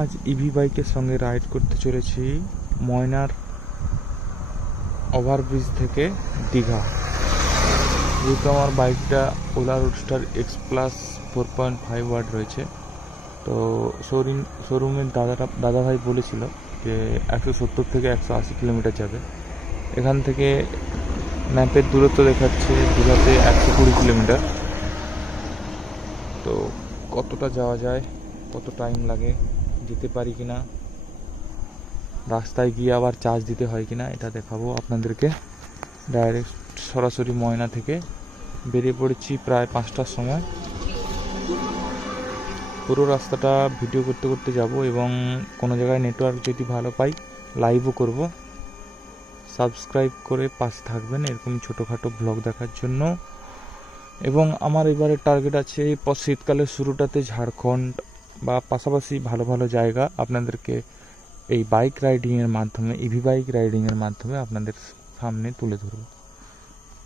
আজ ইভি বাইকের সঙ্গে রাইড করতে চলেছি ময়নার ওভারব্রিজ থেকে দীঘা। যেহেতু আমার বাইকটা ওলা রোডস্টার এক্স প্লাস 4.5 ওয়াট রয়েছে, তো শোরুমের দাদা ভাই বলেছিল যে 170 থেকে 180 কিলোমিটার যাবে। এখান থেকে ম্যাপের দূরত্ব দেখাচ্ছে দীঘাতে 120 কিলোমিটার। তো কতটা যাওয়া যায়, কত টাইম লাগে, যেতে পারি কিনা, রাস্তায় গিয়ে আবার চার্জ দিতে হয় কিনা, এটা দেখাবো আপনাদেরকে। ডাইরেক্ট সরাসরি ময়না থেকে বেরিয়ে পড়েছি প্রায় 5টার সময়। পুরো রাস্তাটা ভিডিও করতে করতে যাব এবং কোনো জায়গায় নেটওয়ার্ক যদি ভালো পাই লাইভও করব। সাবস্ক্রাইব করে পাশে থাকবেন এরকম ছোটোখাটো ব্লগ দেখার জন্য। এবং আমার এবারে টার্গেট আছে শীতকালের শুরুটাতে ঝাড়খণ্ড বা পাশাপাশি ভালো ভালো জায়গা আপনাদেরকে এই বাইক রাইডিংয়ের মাধ্যমে, ইভি বাইক রাইডিংয়ের মাধ্যমে আপনাদের সামনে তুলে ধরব।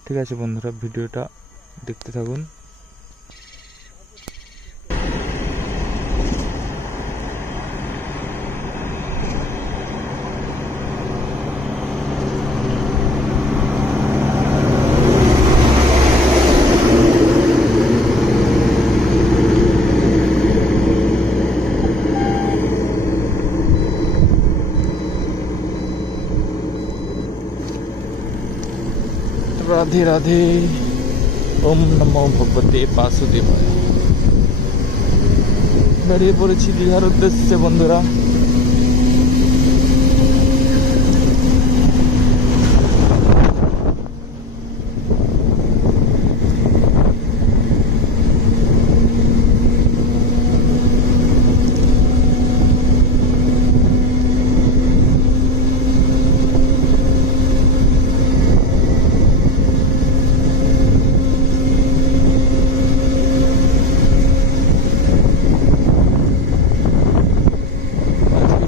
ঠিক আছে বন্ধুরা, ভিডিওটা দেখতে থাকুন। রাধে রাধে, ওম নমো ভগবতে বাসুদেবায়। বেরিয়ে পড়েছি দীঘার উদ্দেশ্যে বন্ধুরা।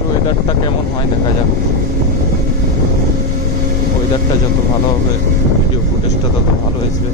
ওয়েদারটা কেমন হয় দেখা যাক। ওয়েদারটা যত ভালো হবে ভিডিও ফুটেজটা তত ভালো আসবে।